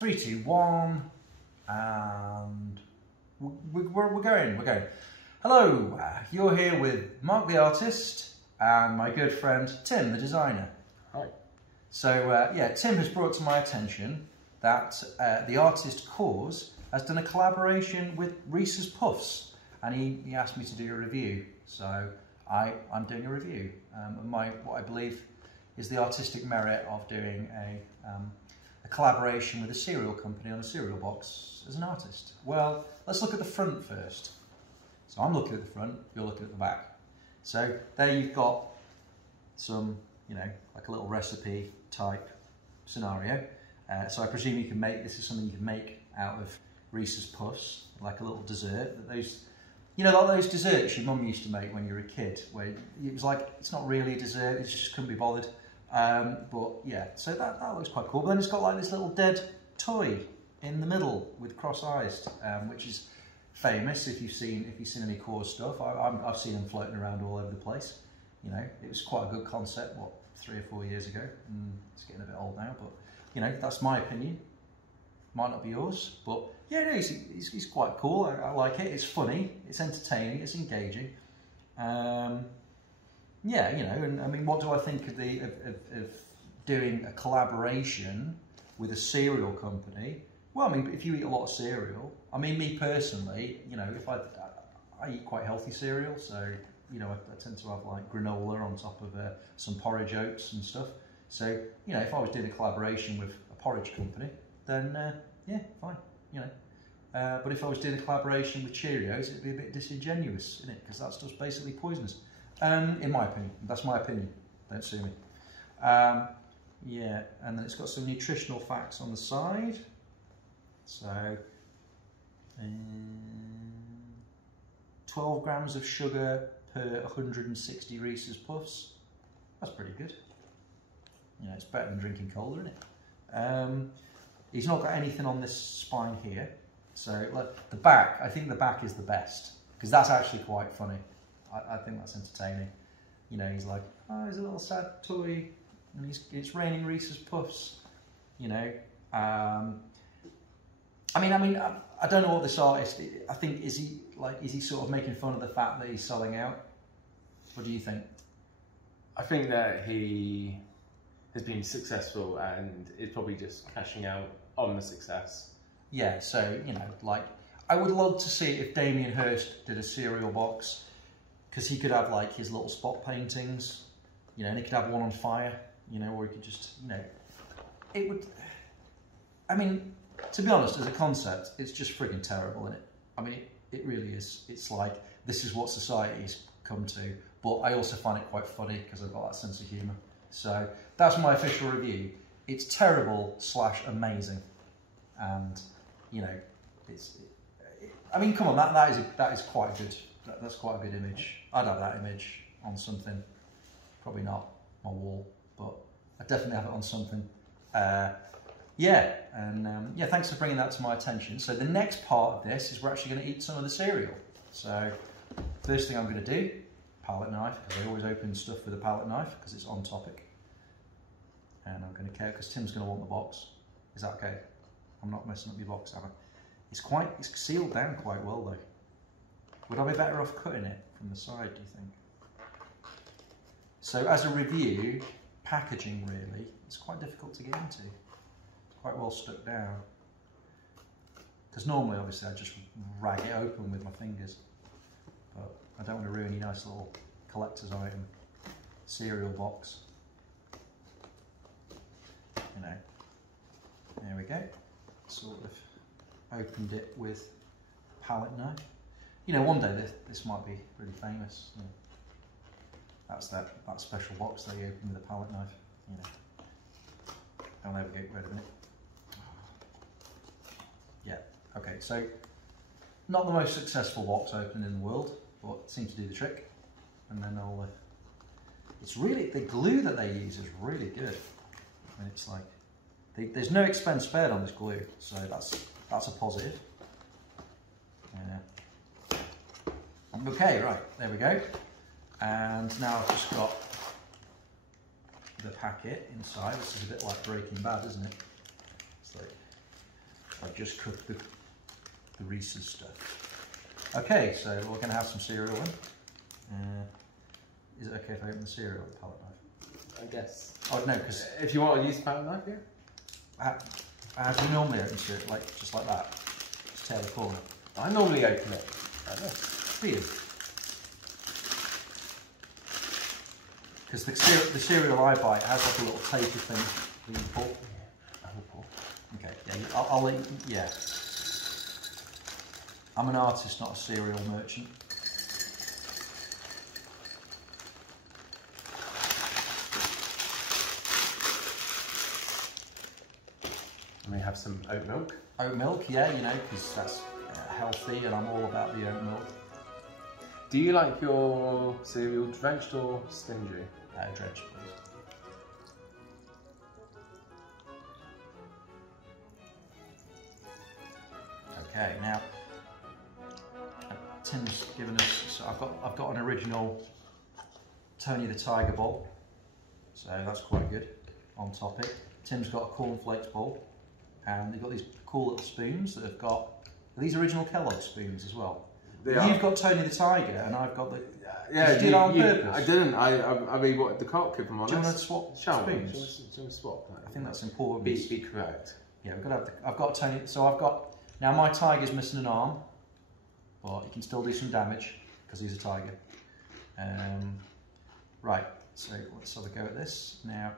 3, 2, 1, and we're going. Hello, you're here with Mark the artist and my good friend Tim the designer. Hi. So yeah, Tim has brought to my attention that the artist Kaws has done a collaboration with Reese's Puffs, and he asked me to do a review. So I'm doing a review. What I believe is the artistic merit of doing a collaboration with a cereal company on a cereal box as an artist. Well, let's look at the front first. So I'm looking at the front, you're looking at the back. So there you've got some, like a little recipe type scenario. So I presume you can make, this is something you can make out of Reese's Puffs, like a little dessert. Like those desserts your mum used to make when you were a kid, where it was like, it's not really a dessert, it just couldn't be bothered. But yeah, so that looks quite cool. But then it's got like this little dead toy in the middle with cross eyes, which is famous if you've seen any Kaws stuff. I've seen them floating around all over the place. It was quite a good concept, what, 3 or 4 years ago. It's getting a bit old now, but that's my opinion. Might not be yours, but yeah, no, he's quite cool. I like it. It's funny, it's entertaining, it's engaging. Yeah, and I mean, what do I think of of doing a collaboration with a cereal company? Well, I mean, if you eat a lot of cereal, I mean, me personally, if I eat quite healthy cereal, so I tend to have like granola on top of some porridge oats and stuff. So if I was doing a collaboration with a porridge company, then yeah, fine, But if I was doing a collaboration with Cheerios, it'd be a bit disingenuous, isn't it? Because that's just basically poisonous. In my opinion, that's my opinion. Don't sue me. Yeah, and then it's got some nutritional facts on the side. So, 12 grams of sugar per 160 Reese's Puffs. That's pretty good. It's better than drinking cola, isn't it? He's not got anything on this spine here. So the back, I think the back is the best, because that's actually quite funny. I think that's entertaining. He's like, oh, there's a little sad toy, and it's raining Reese's Puffs. I don't know what this artist. I think is he sort of making fun of the fact that he's selling out? What do you think? I think that he has been successful and is probably just cashing out on the success. Yeah. So I would love to see if Damien Hirst did a cereal box. Because he could have like his little spot paintings, and he could have one on fire, or he could just, it would, I mean, to be honest, as a concept, it's just frigging terrible, isn't it? I mean, it really is. It's like, this is what society's come to, but I also find it quite funny because I've got that sense of humour. So that's my official review. It's terrible / amazing, and I mean, come on, that is quite a good. That's quite a good image. I'd have that image on something. Probably not my wall, but I'd definitely have it on something. Yeah, and yeah, thanks for bringing that to my attention. So the next part of this is we're actually going to eat some of the cereal. So first thing I'm going to do, palette knife, because I always open stuff with a palette knife because it's on topic. And I'm going to care because Tim's going to want the box. Is that okay? I'm not messing up your box, am I? It's sealed down quite well though. Would I be better off cutting it from the side, do you think? So as a review, packaging really, it's quite difficult to get into. It's quite well stuck down. Because normally, obviously, I just rag it open with my fingers. But I don't want to ruin your nice little collector's item cereal box. There we go. Sort of opened it with a palette knife. One day this might be really famous. That's that special box that you open with a palette knife. Oh, there we go. Wait a minute. Yeah. Okay. So, not the most successful box opening in the world, but it seems to do the trick. And then it's really, the glue that they use is really good. And it's like there's no expense spared on this glue, so that's a positive. Yeah. Okay, right, there we go. And now I've just got the packet inside. This is a bit like Breaking Bad, isn't it? It's like just cooked the Reese's stuff. Okay, so we're going to have some cereal then. Is it okay if I open the cereal with a palette knife? I guess. Oh no, because if you want to use a palette knife, yeah. How do you normally open cereal? Like just like that? Just tear the corner. I normally open it like this. Do you? Because the cereal I buy, it has like a little taper thing that you pull. Yeah, I will pull. Okay, yeah, I'll let you, yeah. I'm an artist, not a cereal merchant. And we have some oat milk. Oat milk, yeah, you know, because that's healthy and I'm all about the oat milk. Do you like your cereal drenched or stingy? Drenched, please. Okay, now Tim's given us. So I've got an original Tony the Tiger bowl, so that's quite good. On topic, Tim's got a cornflakes bowl, and they've got these cool little spoons that have got these original Kellogg spoons as well. You've got Tony the Tiger, and I've got the. Yeah, you did on purpose. I didn't. I mean, what the cock, if I'm honest. Do you want to swap spoons? Do you want to swap? I think that's important. Be correct. Yeah, we've got to have. I've got Tony. So I've got now. My tiger's missing an arm, but he can still do some damage because he's a tiger. Right. So let's have a go at this now.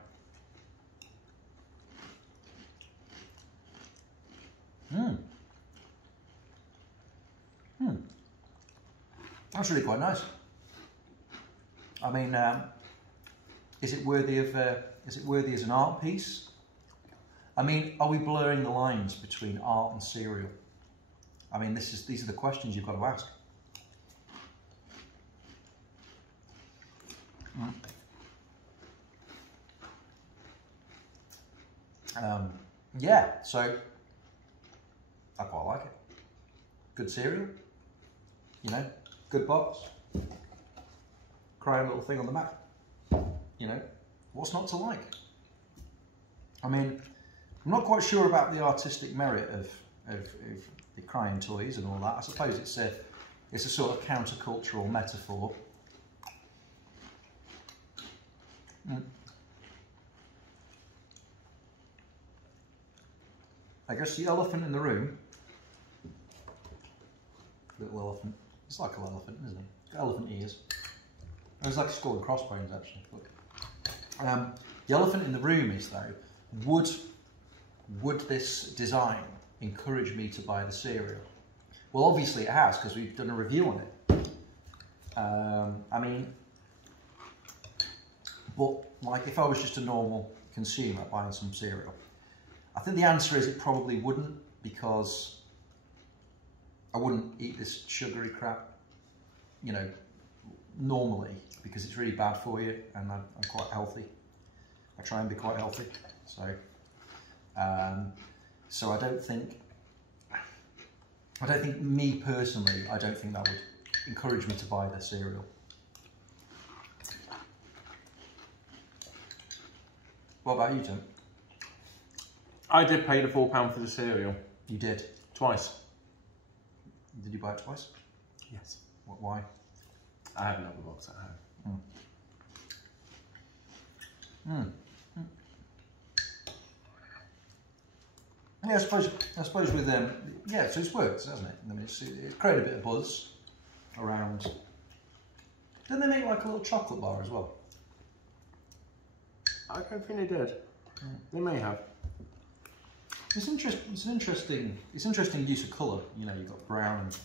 That's really quite nice. I mean, is it worthy of? Is it worthy as an art piece? I mean, are we blurring the lines between art and cereal? I mean, these are the questions you've got to ask. Yeah, so I quite like it. Good cereal, you know, good box, crying little thing on the back, you know, what's not to like? I mean, I'm not quite sure about the artistic merit of the crying toys and all that. I suppose it's a sort of countercultural metaphor. I guess the elephant in the room, little elephant, it's like an elephant, isn't it? It's got elephant ears. It's like a skull and crossbones actually. Look. The elephant in the room is though, would this design encourage me to buy the cereal? Well, obviously it has, because we've done a review on it. I mean, but like if I was just a normal consumer buying some cereal, I think the answer is it probably wouldn't, because I wouldn't eat this sugary crap, you know, normally, because it's really bad for you, and I'm quite healthy. I try and be quite healthy, so so I don't think me personally, I don't think that would encourage me to buy the cereal. What about you, Tim? I did pay the £4 for the cereal. You did? Twice. Did you buy it twice? Yes. Why? I have another box at home. Yeah, I suppose with them, yeah, so it's worked, hasn't it? I mean, it created a bit of buzz around. Didn't they make like a little chocolate bar as well? I don't think they did. They may have. It's an interesting use of colour. You know, you've got brown and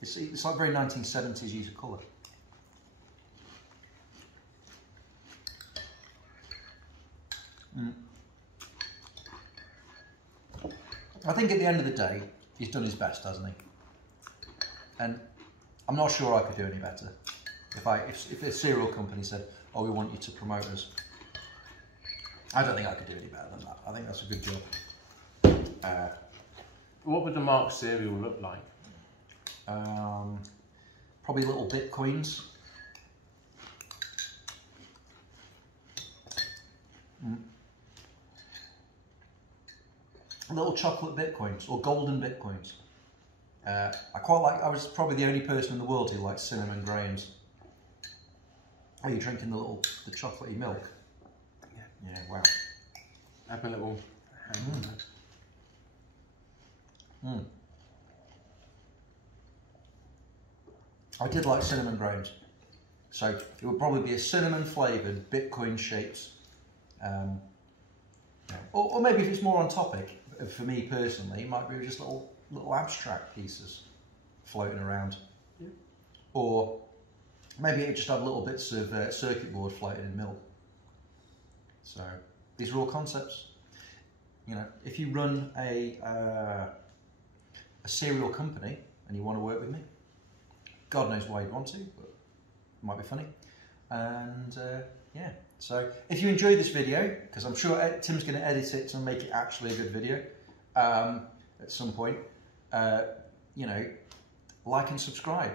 it's like very 1970s use of colour. I think at the end of the day, he's done his best, hasn't he? And I'm not sure I could do any better. If a cereal company said, "Oh, we want you to promote us," I don't think I could do any better than that. I think that's a good job. What would the Mark cereal look like? Probably little Bitcoins. little chocolate bitcoins or golden bitcoins. I quite like. I was probably the only person in the world who likes cinnamon grahams. Are you drinking the chocolatey milk? Yeah. Yeah. Wow. Have a little. I did like cinnamon grahams, so it would probably be a cinnamon flavoured Bitcoin shaped, or maybe if it's more on topic, for me personally, it might be just little abstract pieces floating around, or maybe it just have little bits of circuit board floating in milk. So these are all concepts. You know, if you run a cereal company and you want to work with me, God knows why you'd want to, but it might be funny. And yeah, so if you enjoyed this video, because I'm sure Tim's going to edit it to make it actually a good video at some point, you know, like and subscribe.